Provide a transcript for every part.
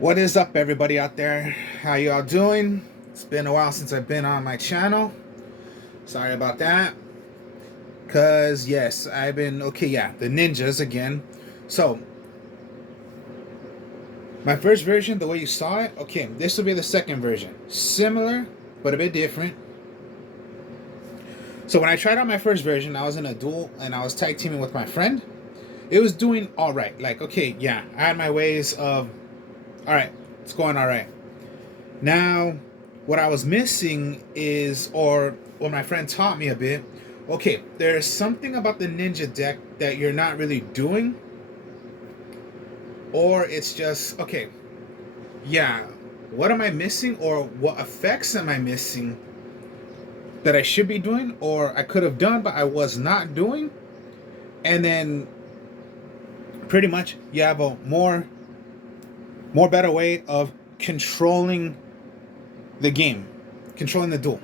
What is up, everybody out there? How y'all doing? It's been a while since I've been on my channel. Sorry about that. Cause yes, I've been okay. Yeah, the ninjas again. So my first version, the way you saw it, okay. This will be the second version, similar but a bit different. So when I tried out my first version, I was in a duel and I was tag teaming with my friend. It was doing all right. Like okay, yeah, I had my ways of all right. It's going all right. Now, what I was missing is, or what my friend taught me a bit, okay, there's something about the ninja deck that you're not really doing, or it's just, okay, yeah, what am I missing, or what effects am I missing that I should be doing, or I could have done, but I was not doing? And then pretty much you have a more better way of controlling the game, controlling the duel.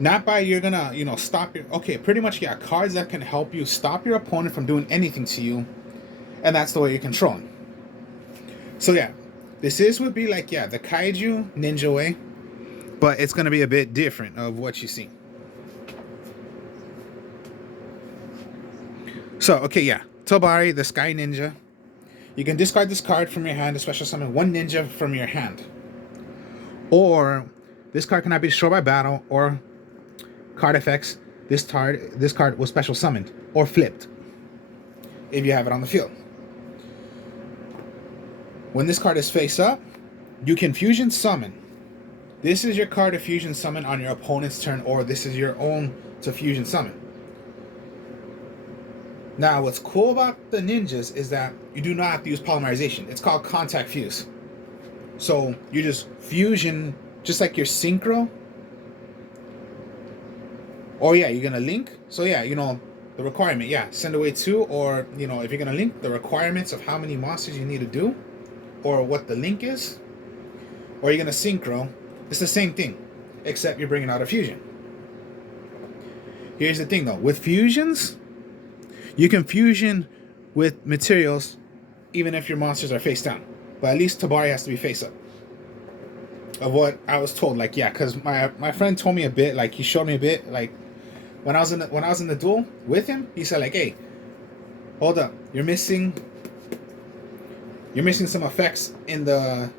Not by you're gonna, stop your. Okay, pretty much, yeah, cards that can help you stop your opponent from doing anything to you, and that's the way you're controlling. So, yeah, would be like, yeah, the Kaiju Ninja way, but it's gonna be a bit different of what you see. So, okay, yeah, Tobari, the Sky Ninja. You can discard this card from your hand to special summon one ninja from your hand. Or, this card cannot be destroyed by battle, or card effects. This card was special summoned or flipped if you have it on the field. When this card is face up, you can fusion summon. This is your card to fusion summon on your opponent's turn, or this is your own to fusion summon. Now, what's cool about the ninjas is that you do not have to use polymerization. It's called contact fuse. So you just fusion, just like your synchro. Oh yeah, you're gonna link. So yeah, the requirement. Yeah, send away two, or if you're gonna link, the requirements of how many monsters you need to do, or what the link is, or you're gonna synchro. It's the same thing, except you're bringing out a fusion. Here's the thing though, with fusions, you can fusion with materials even if your monsters are face down. But at least Tabari has to be face up. Of what I was told, like yeah, because my friend told me a bit, like he showed me a bit, like when I was in the duel with him, he said like, hey, hold up, you're missing some effects in the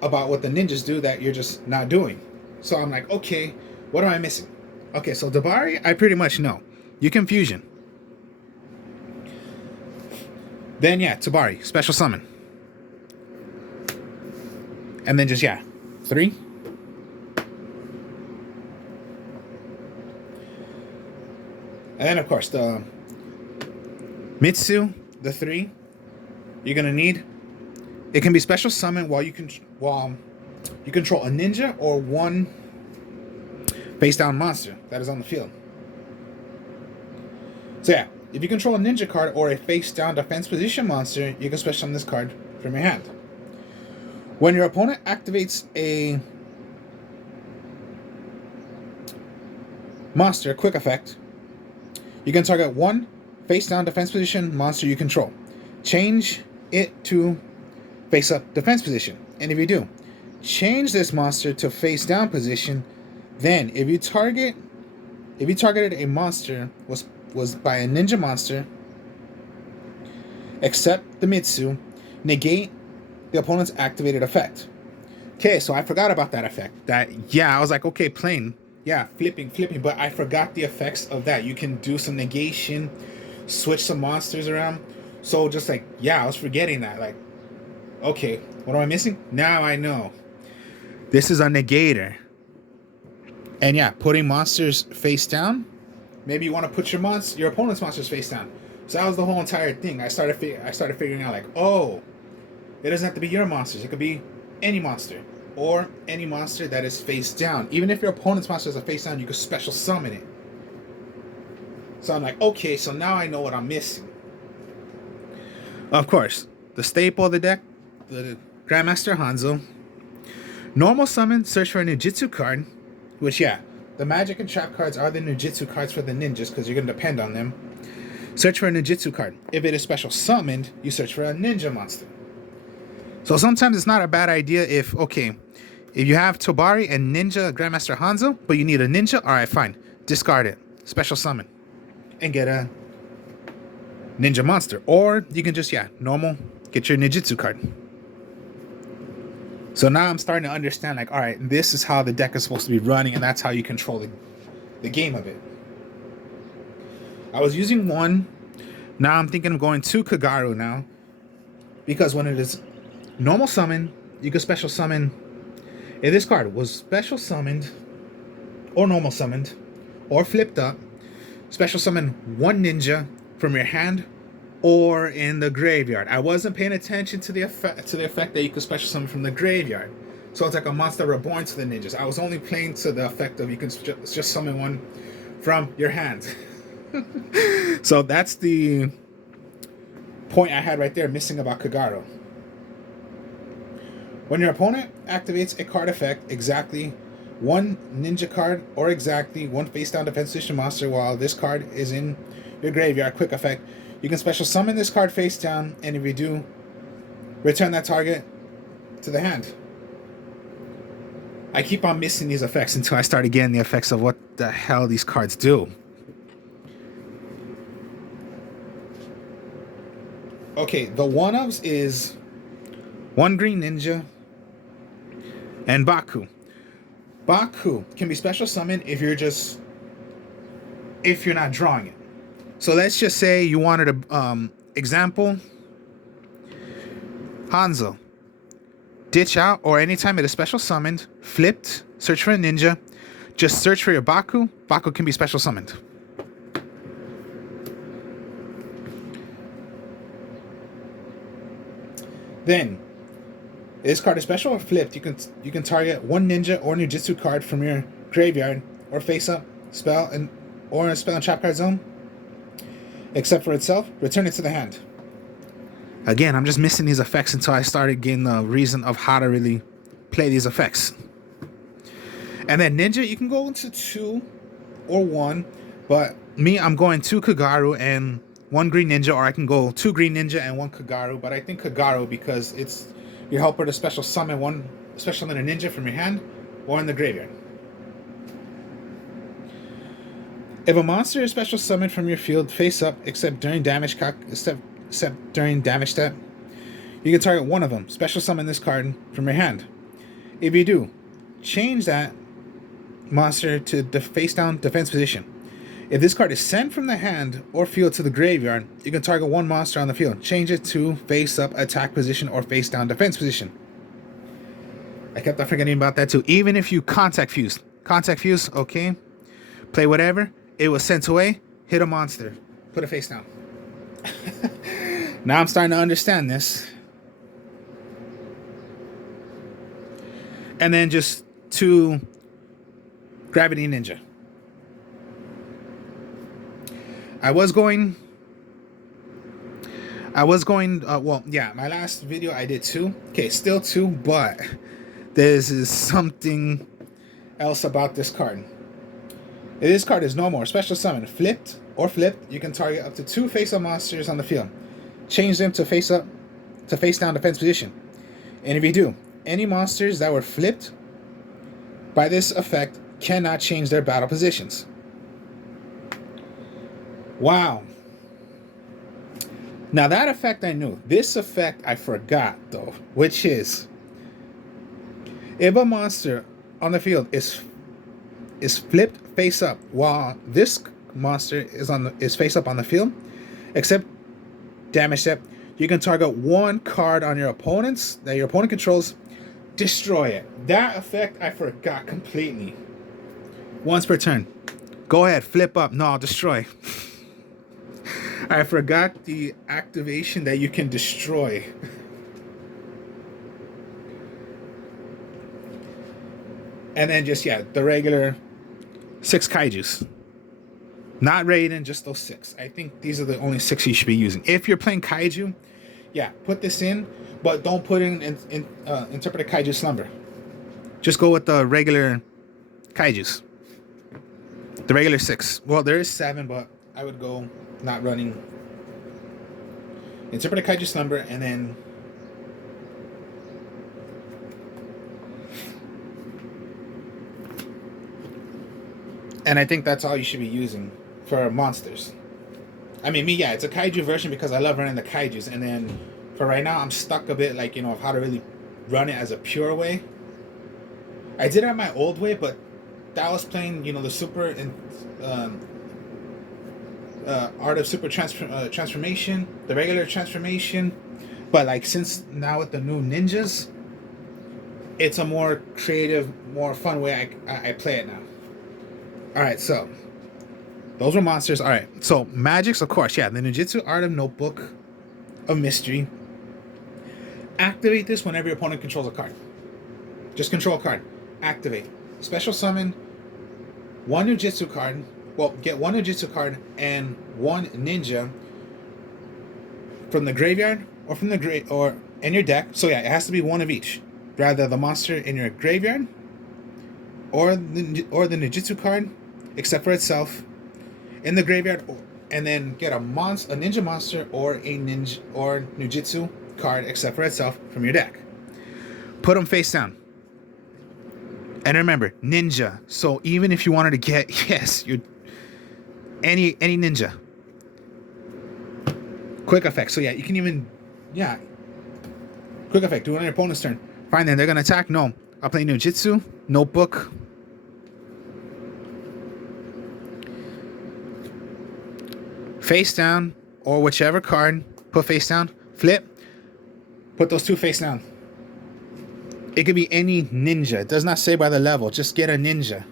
about what the ninjas do that you're just not doing. So I'm like, okay, what am I missing? Okay, so Dabari, I pretty much know. You can fusion. Then yeah, Tabari, special summon. And then just yeah, 3. And then of course the Mitsu, the 3, you're gonna need. It can be special summon while you control a ninja or one face down monster that is on the field. So yeah, if you control a ninja card or a face down defense position monster, you can special summon this card from your hand. When your opponent activates a monster quick effect, you can target one face down defense position monster you control. Change it to face up defense position. And if you do, change this monster to face down position. Then if you targeted a monster was by a ninja monster, except the Mitsu, negate the opponent's activated effect. Okay, so I forgot about that effect. I was like, okay, playing, yeah, flipping, but I forgot the effects of that. You can do some negation, switch some monsters around. So just like, yeah, I was forgetting that. Like, okay, what am I missing? Now I know. This is a negator. And yeah, putting monsters face down. Maybe you want to put your opponent's monsters face down. So that was the whole entire thing. I started figuring out like, oh, it doesn't have to be your monsters. It could be any monster, or any monster that is face down. Even if your opponent's monsters are face down, you could special summon it. So I'm like, okay, so now I know what I'm missing. Of course, the staple of the deck, the Grandmaster Hanzo. Normal summon, search for a Nujitsu card, which yeah, the magic and trap cards are the Nujitsu cards for the ninjas because you're going to depend on them. Search for a Nujitsu card. If it is special summoned, you search for a ninja monster. So sometimes it's not a bad idea if, okay, if you have Tobari and Ninja Grandmaster Hanzo, but you need a Ninja, all right, fine. Discard it. Special summon. And get a Ninja monster. Or you can just, yeah, normal, get your Ninjutsu card. So now I'm starting to understand, like, all right, this is how the deck is supposed to be running, and that's how you control the game of it. I was using one. Now I'm thinking of going to Kagaru now. Because when it is normal summon, you can special summon. If this card was special summoned, or normal summoned, or flipped up, special summon one ninja from your hand or in the graveyard. I wasn't paying attention to the effect that you could special summon from the graveyard. So it's like a monster reborn to the ninjas. I was only playing to the effect of you can just summon one from your hand. So that's the point I had right there missing about Kagaru. When your opponent activates a card effect, exactly one ninja card or exactly one face down defense position monster while this card is in your graveyard, quick effect, you can special summon this card face down, and if you do, return that target to the hand. I keep on missing these effects until I started getting the effects of what the hell these cards do. Okay, the one-ofs is one green ninja and Baku. Baku can be special summoned if you're not drawing it. So let's just say you wanted a example. Hanzo. Ditch out, or anytime it is special summoned, flipped, search for a ninja, just search for your Baku. Baku can be special summoned. Then, if this card is special or flipped, you can target one ninja or ninjutsu card from your graveyard or face up spell or a spell and trap card zone. Except for itself, return it to the hand. Again, I'm just missing these effects until I started getting the reason of how to really play these effects. And then ninja, you can go into 2 or 1, but me, I'm going 2 Kagaru and 1 green ninja, or I can go 2 green ninja and 1 Kagaru, but I think Kagaru because it's your helper to special summon one special summon a ninja from your hand or in the graveyard. If a monster is special summoned from your field face up, except during damage step, you can target one of them. Special summon this card from your hand. If you do, change that monster to the face down defense position. If this card is sent from the hand or field to the graveyard, you can target one monster on the field. Change it to face up attack position or face down defense position. I kept on forgetting about that too. Even if you contact fuse, okay, play whatever. It was sent away, hit a monster, put a face down. Now I'm starting to understand this. And then just 2 Gravity Ninja. I was going, well, yeah, my last video I did 2. Okay, still 2, but this is something else about this card. If this card is no more special summon, flipped, you can target up to 2 face-up monsters on the field. Change them to face-up, to face-down defense position. And if you do, any monsters that were flipped by this effect cannot change their battle positions. Wow. Now that effect I knew. This effect I forgot though, which is if a monster on the field is flipped face up while this monster is face up on the field, except damage step, you can target 1 card on your opponent's that your opponent controls, destroy it. That effect I forgot completely. Once per turn. Go ahead, flip up. No, destroy. I forgot the activation that you can destroy. And then just, yeah, the regular 6 kaijus. Not Raiden, just those 6. I think these are the only 6 you should be using. If you're playing kaiju, yeah, put this in, but don't put in Interpreted Kaiju Slumber. Just go with the regular kaijus. The regular 6. Well, there is 7, but I would go not running Interpreted Kaiju Slumber and then And I think that's all you should be using for monsters. I mean, me, yeah, it's a kaiju version because I love running the kaijus. And then for right now, I'm stuck a bit like, of how to really run it as a pure way. I did it my old way, but that was playing, the super and art of super transformation, the regular transformation. But like since now with the new ninjas, it's a more creative, more fun way I play it now. All right, so those were monsters. All right, so magics, of course, yeah. The Ninjutsu Art of Notebook of Mystery. Activate this whenever your opponent controls a card. Just control a card. Activate. Special summon one Ninjutsu card. Well, get one Ninjutsu card and one ninja from the graveyard or from the or in your deck. So yeah, it has to be one of each. Rather the monster in your graveyard or the Ninjutsu card, except for itself, in the graveyard, and then get a ninja monster or a ninja or Ninjutsu card, except for itself, from your deck. Put them face down. And remember, ninja. So even if you wanted to get any ninja, quick effect. So yeah, you can even quick effect. Do it on your opponent's turn. Fine, then they're gonna attack. No, I'll play Ninjutsu Notebook. Face down, or whichever card, put face down, flip, put those two face down. It could be any ninja. It does not say by the level. Just get a ninja.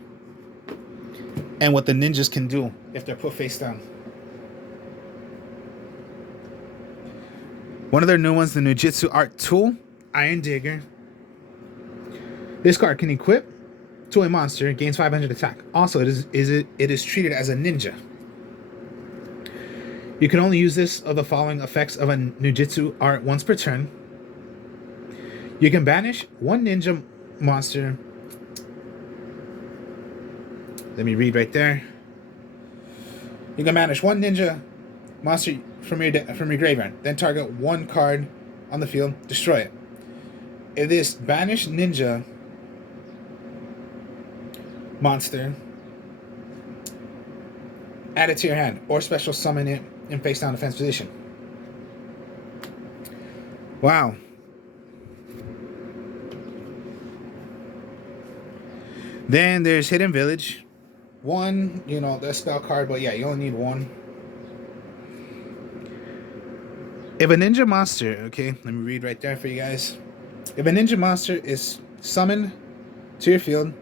And what the ninjas can do if they're put face down. One of their new ones, the Ninjutsu Art Tool, Iron Digger. This card can equip to a monster, gains 500 attack. Also, it is treated as a ninja. You can only use this of the following effects of a Ninjutsu art once per turn. You can banish one ninja monster. Let me read right there. You can banish one ninja monster from your graveyard. Then target one card on the field. Destroy it. If this banished ninja monster, add it to your hand or special summon it in face down defense position. Wow. Then there's Hidden Village. One, the spell card, but yeah, you only need one. If a ninja monster, okay, let me read right there for you guys. If a ninja monster is summoned to your field,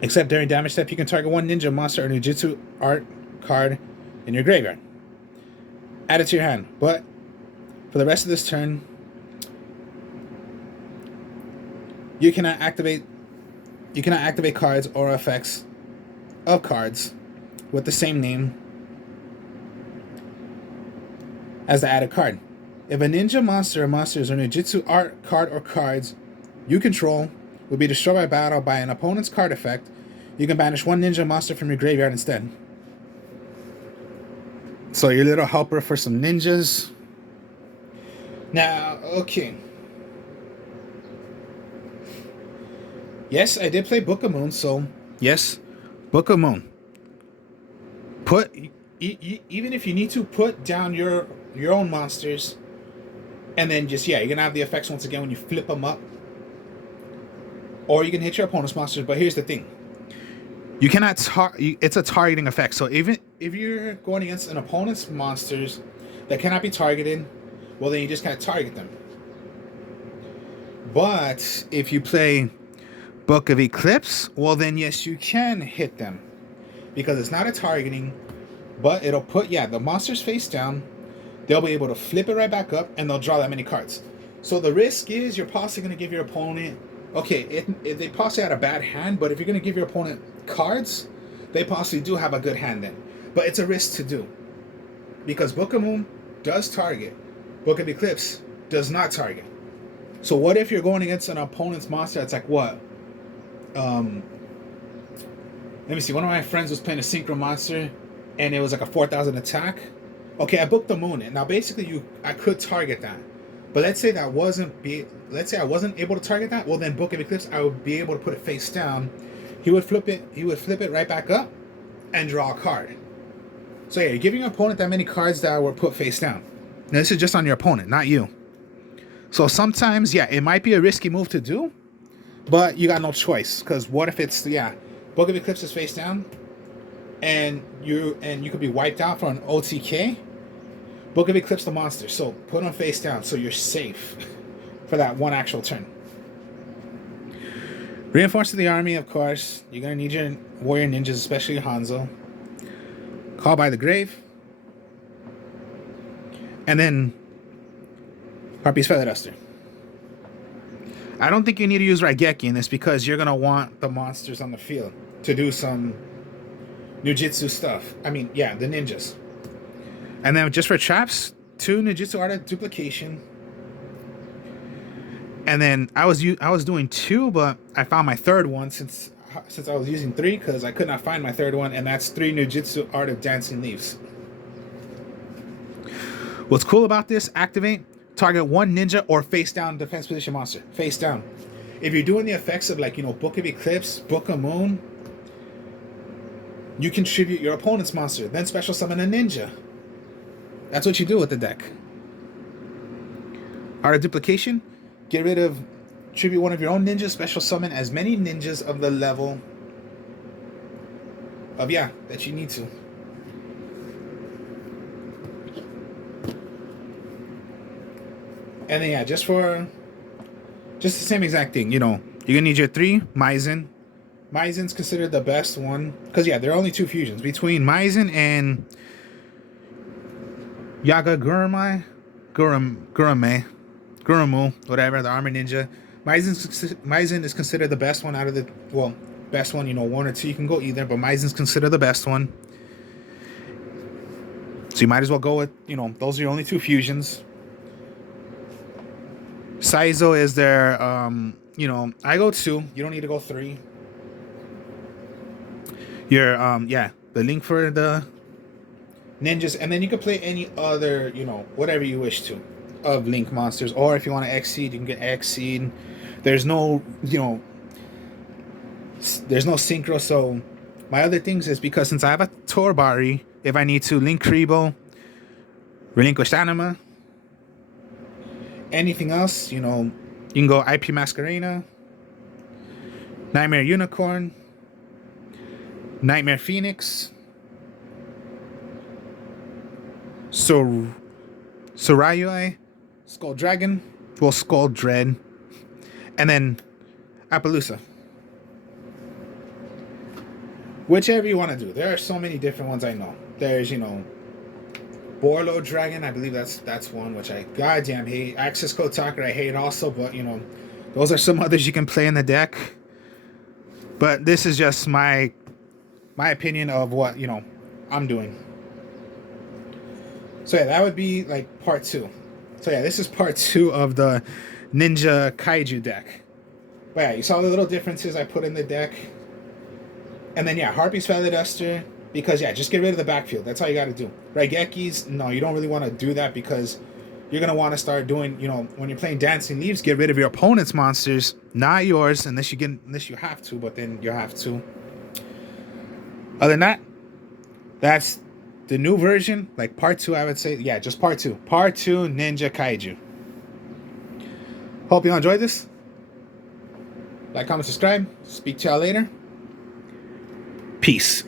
except during damage step, you can target one ninja monster or Ninjutsu art card in your graveyard. Add it to your hand. But for the rest of this turn, you cannot activate cards or effects of cards with the same name as the added card. If a ninja monster or monsters or Ninjutsu art card or cards you control will be destroyed by battle by an opponent's card effect, you can banish one ninja monster from your graveyard instead. So your little helper for some ninjas. Now, okay. Yes, I did play Book of Moon, so yes, Book of Moon. Even if you need to, put down your own monsters, and then just, you're gonna have the effects once again when you flip them up. Or you can hit your opponent's monsters, but here's the thing. You cannot it's a targeting effect. So even if you're going against an opponent's monsters that cannot be targeted, well then you just can't target them. But if you play Book of Eclipse, well then yes, you can hit them. Because it's not a targeting, but it'll put, the monsters face down. They'll be able to flip it right back up, and they'll draw that many cards. So the risk is you're possibly going to give your opponent, if they possibly had a bad hand, but if you're going to give your opponent cards, they possibly do have a good hand then. But it's a risk to do. Because Book of Moon does target. Book of Eclipse does not target. So what if you're going against an opponent's monster that's like what? Let me see. One of my friends was playing a Synchro monster, and it was like a 4,000 attack. Okay, I booked the moon, and now basically I could target that. But let's say I wasn't able to target that. Well, then Book of Eclipse, I would be able to put it face down, he would flip it right back up and draw a card. So yeah, you're giving your opponent that many cards that were put face down. Now this is just on your opponent, not you. So sometimes, yeah, it might be a risky move to do, but you got no choice. Because what if it's, yeah, Book of Eclipse is face down, and you could be wiped out for an OTK. Book of Eclipse the monster, so put them face down so you're safe for that one actual turn. Reinforcing the army, of course. You're gonna need your warrior ninjas, especially Hanzo. Call by the Grave, and then Harpy's Feather Duster. I don't think you need to use Raigeki in this because you're gonna want the monsters on the field to do some Nujitsu stuff. I mean, yeah, the ninjas. And then just for traps, 2 Nujitsu Art of Duplication. And then I was doing 2, but I found my third one since I was using 3 because I could not find my third one, and that's 3 Nujitsu Art of Dancing Leaves. What's cool about this? Activate, target 1 ninja or face down defense position monster. Face down. If you're doing the effects of, like, you know, Book of Eclipse, Book of Moon, you contribute your opponent's monster, then special summon a ninja. That's what you do with the deck. Art of Duplication, get rid of, tribute one of your own ninjas, special summon as many ninjas of the level of, yeah, that you need to. And then, yeah, just the same exact thing, you know, you're gonna need your 3 Maizen. Maizen's considered the best one because, yeah, there are only 2 fusions between Maizen and Yagagurame, Guramu, whatever, the Armor Ninja. Maizen is considered the best one out of the, well, best one, you know, 1 or 2, you can go either, but Maizen's considered the best one. So you might as well go with, you know, those are your only 2 fusions. Saizo is their, you know, I go 2, you don't need to go 3. Your, yeah, the link for the ninjas, and then you can play any other, you know, whatever you wish to of Link monsters, or if you want to Xseed, you can get Xseed. There's no, you know, there's no synchro. So my other things is because since I have a Torbari, if I need to Link Kribo, Relinquished Anima, anything else, you know, you can go IP Masquerena, Nightmare Unicorn, Nightmare Phoenix, Sorayoi, Skull Dragon, well, Skull Dread, and then Appaloosa. Whichever you want to do. There are so many different ones I know. There's, you know, Borlo Dragon, I believe that's one, which I goddamn hate. Access Code Talker, I hate also, but, you know, those are some others you can play in the deck. But this is just my opinion of what, you know, I'm doing. So yeah, that would be like part 2. So yeah, this is part 2 of the Ninja Kaiju deck. But yeah, you saw the little differences I put in the deck. And then yeah, Harpy's Feather Duster, because yeah, just get rid of the backfield. That's all you got to do. Raigeki's, no, you don't really want to do that because you're going to want to start doing, you know, when you're playing Dancing Leaves, get rid of your opponent's monsters, not yours, unless you have to, but then you have to. Other than that, that's the new version, like part 2, I would say. Yeah, just part 2. Part 2 Ninja Kaiju. Hope you enjoyed this. Like, comment, subscribe. Speak to y'all later. Peace.